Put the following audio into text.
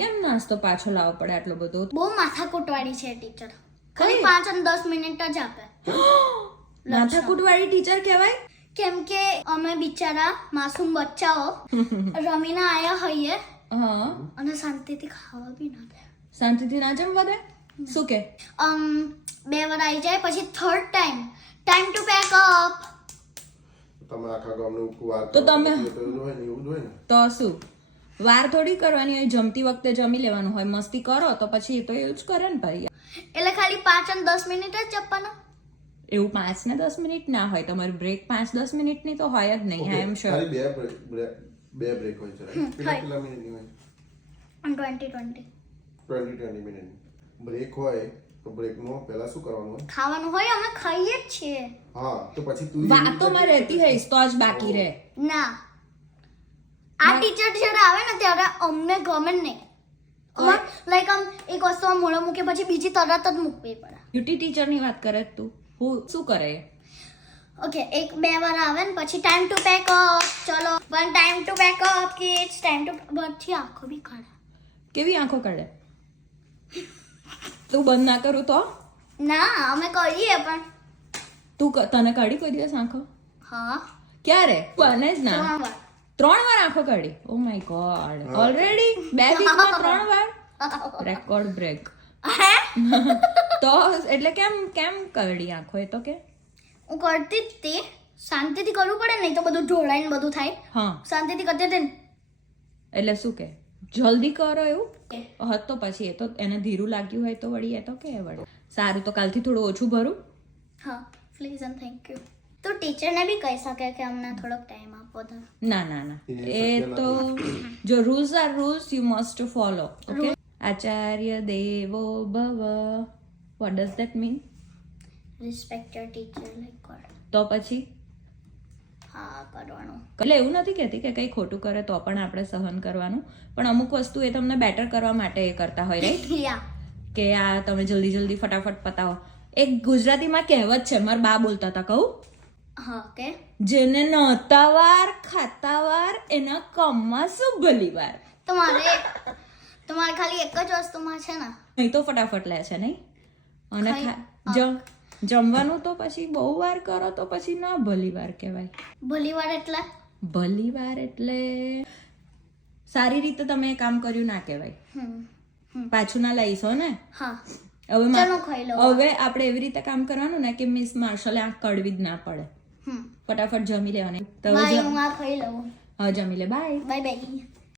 કેમ નાસ્તો પાછો લાવવો પડે આટલો બધો? બહુ માથાકૂટવાળી છે ટીચર. ખાલી 5 અને 10 મિનિટ જ આપે. માથાકૂટવાળી ટીચર કહેવાય? કેમ કે અમે બિચારા માસૂમ બચ્ચાઓ રમીને આયા હોઈએ હા, અને શાંતિથી ખાવા બી ના દે. શાંતિથી ના જમવા દે? શું કે? 2 વાર આવી જાય પછી third time to pack up. તમે આખા ગામનું કુવાર તો તમે એવું જ હોય ને. તો શું વાર થોડી કરવાની હોય? જમતી વખતે જમી લેવાનું હોય. મસ્તી કરો તો પછી એ તો એવું જ કરે ને ભાઈ. એટલે ખાલી 5 અને 10 મિનિટ જ આપવાના. એવું 5 ને 10 મિનિટ ના હોય. તમારી બ્રેક 5-10 મિનિટની તો હોય જ નહીં. આઈ એમ શ્યોર. ખાલી બે બ્રેક હોય છે. કેટલા મિનિટની હોય? 20 મિનિટ બ્રેક હોય તો બ્રેક નો પહેલા શું કરવાનું હોય? ખાવાનું હોય. અમે ખાઈએ જ છીએ. હા, તો પછી તું વાતોમાં રહેતી હઈશ તો જ બાકી રહે. ના, આ ટીચર જ્યારે આવે ને ત્યારે અમને ગમે નહીં. લાઈક એક વસ્તુ મોડો મૂકે પછી બીજી તરત જ મૂકવી પડે. બ્યુટી ટીચરની વાત કરે તું? હું શું કરે? ઓકે, 1-2 વાર આવે ને પછી ટાઈમ ટુ પેક અપ. ચલો one time to pack up kids time to. પછી આંખો બી કાઢે. કેવી આંખો કાઢે? તું બંધ ના કરું તો? ના, અમે કરીએ પણ. તને કાઢી કોઈ દિવસ આંખો? હા, ક્યારે? બને જ ના. 3 વાર. 3 વાર આંખો કાઢી? ઓ માય ગોડ, ઓલરેડી 2 વીકમાં 3 વાર? Record break. તો એટલે કેમ કાઢી આંખો? એ તો કે હું કરતી જ તે શાંતિથી કરવું પડે, નહીં તો બધું ઢોળાઈને બધું થાય. હા, શાંતિથી કરતી હતી ને. એટલે શું કે જલ્દી કરો એવું? હા, તો પછી એ તો એને ધીરું લાગ્યું હોય તો વળી એ તો કે વળી સારું, તો કાલથી થોડું ઓછું ભરું. હા, પ્લીઝ એન્ડ થેન્ક યુ. તો ટીચરને બી કહી શકે કે અમને થોડોક ટાઈમ આપો તમે. ના, એ તો જો rules are rules, you must follow. Okay? આચાર્ય દેવો ભવ. What does that mean? Respect your teacher like God. તો પછી હા, કરવાનું. એટલે એવું નથી કહેતી કે કંઈ ખોટું કરે તો પણ આપણે સહન કરવાનું, પણ અમુક વસ્તુ એ તમને બેટર કરવા માટે એ કરતા હોય, રાઈટ? યા. કે આ તમે જલ્દી ફટાફટ પતાવો. એક ગુજરાતીમાં કહેવત છે, મારા બા બોલતા હતા, કહું? હા, કે જેને નહોતા વાર ખાતા વાર એના કમમાં શું ભલી વાર. તમારે ખાલી એક જ વસ્તુમાં છે ને. નહીં તો ફટાફટ લે છે, નહીં? અને જમવાનું તો પછી બહુ વાર કરો તો પછી ના ભલી વાર કહેવાય. ભલી વાર એટલે ભલી વાર એટલે સારી રીતે તમે એ કામ કર્યું ના કહેવાય. પાછું ના લઈશો ને? હા. હવે આપણે એવી રીતે કામ કરવાનું ને કે મિસ માર્શલે આંખ કડવી જ ના પડે. ફટાફટ જમી લેવાની. બાય, હું આ ખાઈ લઉં. હા, જમી લે. Bye bye.